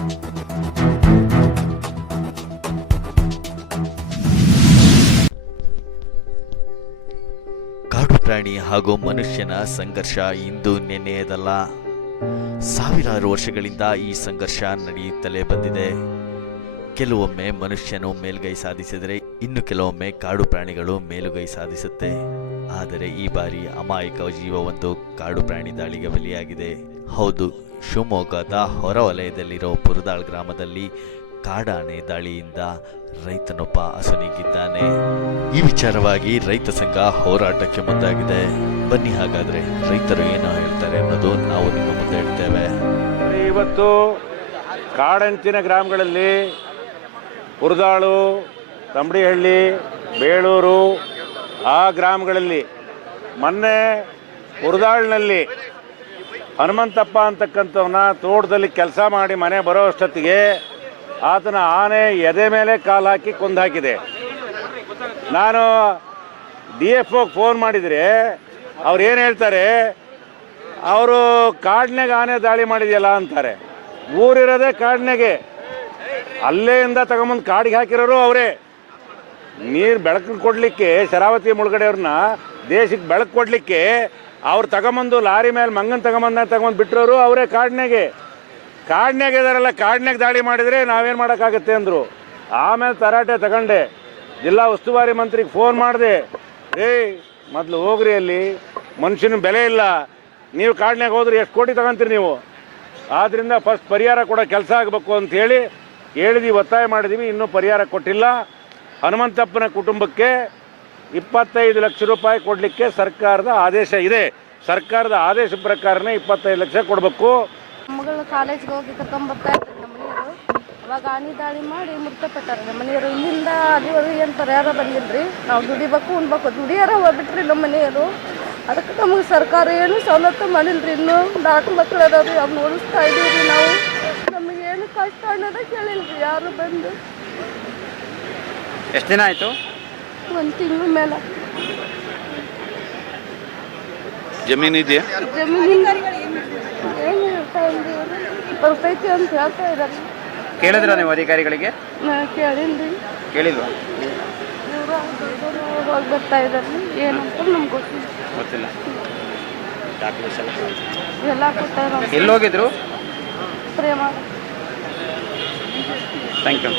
ಕಾಡು ಪ್ರಾಣಿ ಹಾಗೂ ಮನುಷ್ಯನ ಸಂಘರ್ಷ ಇಂದು ನೆನೆಯದಲ್ಲ ಸಾವಿರಾರು ವರ್ಷಗಳಿಂದ ಈ ಸಂಘರ್ಷ ನಡೆಯುತ್ತಲೇ ಬಂದಿದೆ. ಕೆಲವೊಮ್ಮೆ ಮನುಷ್ಯನು ಮೇಲ್ಗೈ ಸಾಧಿಸಿದರೆ ಇನ್ನು ಕೆಲವೊಮ್ಮೆ ಕಾಡು ಪ್ರಾಣಿಗಳು ಮೇಲುಗೈ ಸಾಧಿಸುತ್ತೆ. ಆದರೆ ಈ ಬಾರಿ ಅಮಾಯಕ ಜೀವವೊಂದು ಕಾಡು ಪ್ರಾಣಿ ದಾಳಿಗೆ ಬಲಿಯಾಗಿದೆ. ಹೌದು, ಶಿವಮೊಗ್ಗದ ಹೊರವಲಯದಲ್ಲಿರೋ ಪುರದಾಳ್ ಗ್ರಾಮದಲ್ಲಿ ಕಾಡಾನೆ ದಾಳಿಯಿಂದ ರೈತನೊಬ್ಬ ಅಸುನೀಗಿದ್ದಾನೆ ಈ ವಿಚಾರವಾಗಿ ರೈತ ಸಂಘ ಹೋರಾಟಕ್ಕೆ ಮುಂದಾಗಿದೆ. ಬನ್ನಿ ಹಾಗಾದ್ರೆ ರೈತರು ಏನೋ ಹೇಳ್ತಾರೆ ಅನ್ನೋದು ನಾವು ನಿಮ್ಮ ಮುಂದೆ ಹೇಳ್ತೇವೆ. ಇವತ್ತು ಕಾಡಂಚಿನ ಗ್ರಾಮಗಳಲ್ಲಿ ಹುರಿದಾಳು, ತಂಬಡಿಹಳ್ಳಿ, ಬೇಳೂರು, ಆ ಗ್ರಾಮಗಳಲ್ಲಿ ಮೊನ್ನೆ ಹುರಿದಾಳಿನಲ್ಲಿ ಹನುಮಂತಪ್ಪ ಅಂತಕ್ಕಂಥವನ್ನ ತೋಟದಲ್ಲಿ ಕೆಲಸ ಮಾಡಿ ಮನೆ ಬರೋ ಅಷ್ಟೊತ್ತಿಗೆ ಆತನ ಆನೆ ಎದೆ ಮೇಲೆ ಕಾಲು ಹಾಕಿ ಕೊಂದಾಕಿದೆ ನಾನು ಡಿ ಎಫ್ ಓಗೆ ಫೋನ್ ಮಾಡಿದರೆ ಅವ್ರು ಏನು ಹೇಳ್ತಾರೆ, ಅವರು ಕಾಡಿನಾಗ ಆನೆ ದಾಳಿ ಮಾಡಿದೆಯಲ್ಲ ಅಂತಾರೆ. ಊರಿರೋದೇ ಕಾಡ್ನಾಗೆ ಅಲ್ಲೇಯಿಂದ ತಗೊಂಬಂದು ಕಾಡಿಗೆ ಹಾಕಿರೋರು ಅವರೇ. ನೀರು ಬೆಳಕು ಕೊಡಲಿಕ್ಕೆ ಶರಾವತಿ ಮುಳುಗಡೆಯವ್ರನ್ನ ದೇಶಕ್ಕೆ ಬೆಳಕು ಕೊಡಲಿಕ್ಕೆ ಅವ್ರು ತಗೊಂಬಂದು ಲಾರಿ ಮೇಲೆ ಮಂಗನ್ ತಗೊಂಬಂದ ತಗೊಂಬಂದು ಬಿಟ್ಟಿರೋರು ಅವರೇ ಕಾಡ್ನಾಗೆ ಕಾಡ್ನಾಗೆ ಇದಾರಲ್ಲ ಕಾಡ್ನಾಗ ದಾಳಿ ಮಾಡಿದರೆ ನಾವೇನು ಮಾಡೋಕ್ಕಾಗತ್ತೆ ಅಂದರು. ಆಮೇಲೆ ತರಾಟೆ ತಗೊಂಡೆ. ಜಿಲ್ಲಾ ಉಸ್ತುವಾರಿ ಮಂತ್ರಿಗೆ ಫೋನ್ ಮಾಡಿದೆ. ಏಯ್, ಮೊದಲು ಹೋಗ್ರಿ ಅಲ್ಲಿ. ಮನುಷ್ಯನ ಬೆಲೆ ಇಲ್ಲ. ನೀವು ಕಾಡ್ನಾಗ ಹೋದ್ರೆ ಎಷ್ಟು ಕೋಟಿ ತಗೊಂತೀರಿ ನೀವು? ಆದ್ದರಿಂದ ಫಸ್ಟ್ ಪರಿಹಾರ ಕೊಡೋ ಕೆಲಸ ಆಗಬೇಕು ಅಂತ ಹೇಳಿ ಹೇಳಿದ್ವಿ ಒತ್ತಾಯ ಮಾಡಿದ್ದೀವಿ ಇನ್ನೂ ಪರಿಹಾರ ಕೊಟ್ಟಿಲ್ಲ. ಹನುಮಂತಪ್ಪನ ಕುಟುಂಬಕ್ಕೆ ಇಪ್ಪತ್ತೈದು ಲಕ್ಷ ರೂಪಾಯಿ ಕೊಡಲಿಕ್ಕೆ ಸರ್ಕಾರದ ಆದೇಶ ಇದೆ. ಸರ್ಕಾರದ ಆದೇಶ ಪ್ರಕಾರನೇ ಇಪ್ಪತ್ತೈದು ಲಕ್ಷ ಕೊಡಬೇಕು. ಮಗಳು ಕಾಲೇಜ್ಗೆ ಹೋಗಿ ಕರ್ಕೊಂಬರ್ತಾ ಇದ್ರು ನಮ್ಮ ಮನೆಯವರು. ಅವಾಗ ಆನೆ ದಾಳಿ ಮಾಡಿ ಮೃತಪಟ್ಟಾರೆ. ನಮ್ಮ ಮನೆಯವರು ಇಲ್ಲಿಂದ ಅಲ್ಲಿವರೆಗೆ ಏನು ಪರಿಹಾರ ಬಂದಿಲ್ರಿ. ನಾವು ದುಡಿಬೇಕು, ಉಣ್ಬೇಕು. ದುಡಿಯಾರ ಹೋಗ್ಬಿಟ್ರಿ ನಮ್ಮ ಮನೆಯವರು. ಅದಕ್ಕೆ ನಮಗೆ ಸರ್ಕಾರ ಏನು ಸವಲತ್ತು ಮಾಡಿಲ್ರಿ. ಇನ್ನೂ ನಾಲ್ಕು ಮಕ್ಕಳು ಅದಾವ್ರಿ. ಅವ್ನು ಉಳಿಸ್ತಾ ಇದೀವಿ ನಾವು. ನಮಗೆ ಏನು ಕಷ್ಟ ಅನ್ನೋದೇ ಕೇಳಿಲ್ರಿ ಯಾರು ಬಂದು. ಎಷ್ಟು ದಿನ ಆಯಿತು? ಒಂದು ತಿಂಗಳ ಮೇಲೆ. ಜಮೀನು ಇದೆಯಾ? ಜಮೀನು ಏನು ಹೇಳ್ತಾ ಇಲ್ರಿ ಇವ್ರು? ಬರ್ತೈತಿ ಅಂತ ಹೇಳ್ತಾ ಇದ್ದಾರೆ ಕೇಳಿದ್ರ ನೀವು ಅಧಿಕಾರಿಗಳಿಗೆ? ನಾ ಕೇಳಿಲ್ರಿ. ಕೇಳಿಲ್ವಾ? ಇವರು ಹೋಗಿ ಬರ್ತಾ ಇದ್ದಾರೆ ಏನಂತ ನಮ್ಗೆ ಗೊತ್ತಿಲ್ಲ. ಗೊತ್ತಿಲ್ಲ. ಎಲ್ಲ ಕೊಟ್ಟಾರ. ಎಲ್ಲಿ Thank you.